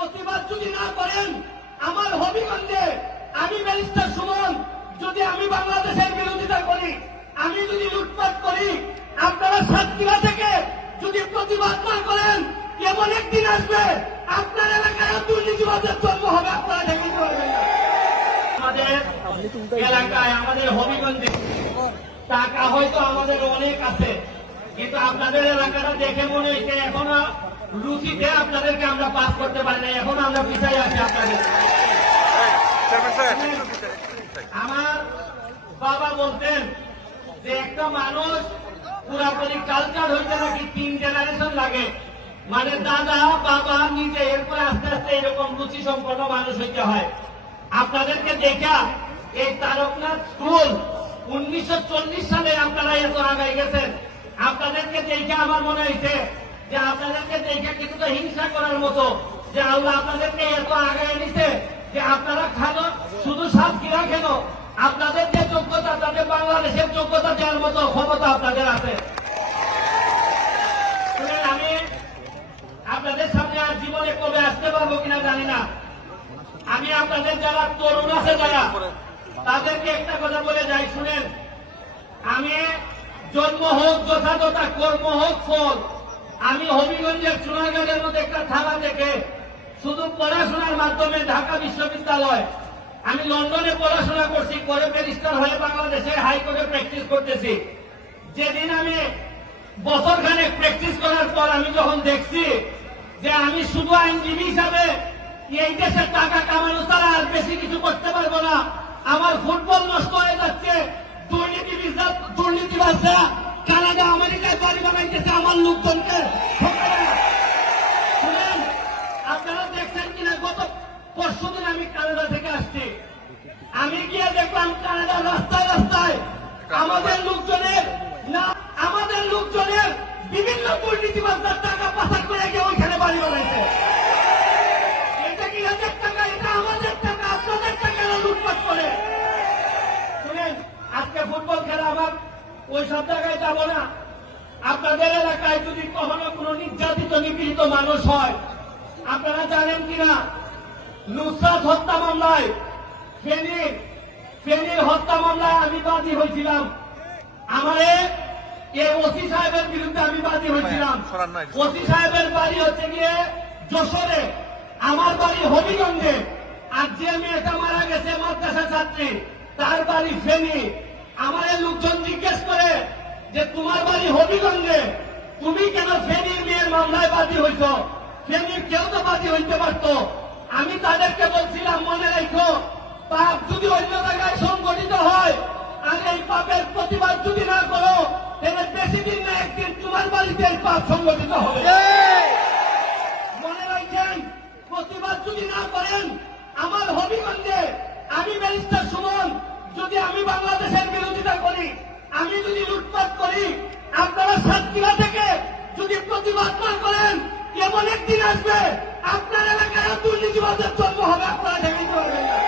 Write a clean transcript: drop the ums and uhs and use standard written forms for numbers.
প্রতিবাদ যদি না করেন, আমার হবিগঞ্জে আমি ব্যারিস্টার সুমন যদি আমি বাংলাদেশের বিরোধিতা করি, আমি যদি লুটপাট করি, আপনারা সাতক্ষীরা থেকে যদি প্রতিবাদ না করেন, এমন একদিন আসবে আপনার এলাকায় দুর্নীতিবাদের জন্ম হবে, আপনারা ঢেকে দিতে পারবেন না। আমাদের এলাকায়, আমাদের হবিগঞ্জে টাকা হয়তো আমাদের অনেক আছে, কিন্তু আপনাদের এলাকাটা দেখে মনে হয়েছে এখনো রুচিতে আপনাদেরকে আমরা পাস করতে পারি না, এখন আমরা পিছাই আছি আপনাদের। আমার বাবা বলতেন যে একটা মানুষ পুরাপুরি কালচার হইতে নাকি 3 জেনারেশন লাগে, মানে দাদা বাবা নিজে, এরপরে আস্তে আস্তে এরকম রুচি সম্পন্ন মানুষ হইতে হয়। আপনাদেরকে দেখা এই তারকনাথ স্কুল 1940 সালে আপনারা এত আগাই গেছেন। আপনাদেরকে দেখে আমার মনে হয়েছে যে আপনাদেরকে দেখে কিছুটা হিংসা করার মতো, যে আল্লাহ আপনাদেরকে এত আগায় নিছে যে আপনারা খানো শুধু সাতক্ষীরা কেন, আপনাদের যে যোগ্যতা তাদের বাংলাদেশের যোগ্যতা দেওয়ার মতো ক্ষমতা আপনাদের আছে। আমি আপনাদের সামনে আর জীবনে কবে আসতে পারবো কিনা জানি না। আমি আপনাদের যারা তরুণ আছে যারা, তাদেরকে একটা কথা বলে যাই, শুনেন। আমি জন্ম হোক যথাযথ, কর্ম হোক ফল। আমি হবিগঞ্জের চুনারঘাটের মধ্যে একটা থানা থেকে শুধু পড়াশোনার মাধ্যমে ঢাকা বিশ্ববিদ্যালয়, আমি লন্ডনে পড়াশোনা করছি, করে ব্যারিস্টার হয়ে বাংলাদেশের হাইকোর্টে প্র্যাকটিস করতেছি। যেদিন আমি বছরখানেক প্র্যাকটিস করার পর আমি যখন দেখছি যে আমি শুধু আইনজীবী হিসাবে এই দেশের টাকা কামানো ছাড়া আর বেশি কিছু করতে পারবো না, আমার ফুটবল নষ্ট হয়ে যাচ্ছে, দুর্নীতিবাজরা কানাডা আমেরিকায় বাড়ি বানাইতেছে আমার লোকজনকে। শুনেন, আপনারা দেখছেন কিনা, গত পরশুদিন আমি কানাডা থেকে আসছি, আমি গিয়ে দেখলাম কানাডার রাস্তায় রাস্তায় আমাদের লোকজনের বিভিন্ন দুর্নীতিবাজরা টাকা পাচার করে গিয়ে ওইখানে বাড়ি বানাইছে। এটা কি এদের টাকা? এটা আমাদের টাকা, আপনাদের টাকা লুটপাট করে। শুনেন, আজকে ফুটবল খেলা আমার ওই সব জায়গায় যাব না। আপনাদের এলাকায় যদি কখনো কোনো নির্যাতিত নিপীড়িত মানুষ হয়, আপনারা জানেন কিনা, নুসরাত হত্যা মামলায়, ফেনীর হত্যা মামলায় আমি বাদী হয়েছিলাম। আমারে এই ওসি সাহেবের বিরুদ্ধে আমি বাদী হয়েছিলাম। ওসি সাহেবের বাড়ি হচ্ছে গিয়ে যশোরে, আমার বাড়ি হবিগঞ্জে। আর যে মেয়েটা মারা গেছে মাদ্রাসা ছাত্রী, তার বাড়ি ফেনী। আমার লোকজন জিজ্ঞেস করে যে তোমার বাড়ি হবিগঞ্জে, তুমি কেন ফেনীর মেয়ের মামলায় বাদী হইছ? ফেনীর কেউ তো বাদী হইতে পারত। আমি তাদেরকে বলছিলাম, মনে রাখো, পাপ যদি অন্য জায়গায় সংগঠিত হয় আর এই পাপের প্রতিবাদ যদি না করো, তাহলে বেশি দিন না একদিন তোমার বাড়িতে এই পাপ সংগঠিত হবে। মনে রাখছেন, প্রতিবাদ যদি না করেন, আমার হবিগঞ্জে আমি ব্যারিস্টার সুমন যদি আমি বাংলাদেশের বিরোধিতা করি, আমি যদি লুটপাট করি, আপনারা সাতক্ষীরা থেকে যদি প্রতিবাদ না করেন, এমন একদিন আসবে আপনার এলাকায় দুর্নীতিবাদের জন্ম হবে, আপনারা ঢেকে দিতে পারবেন না।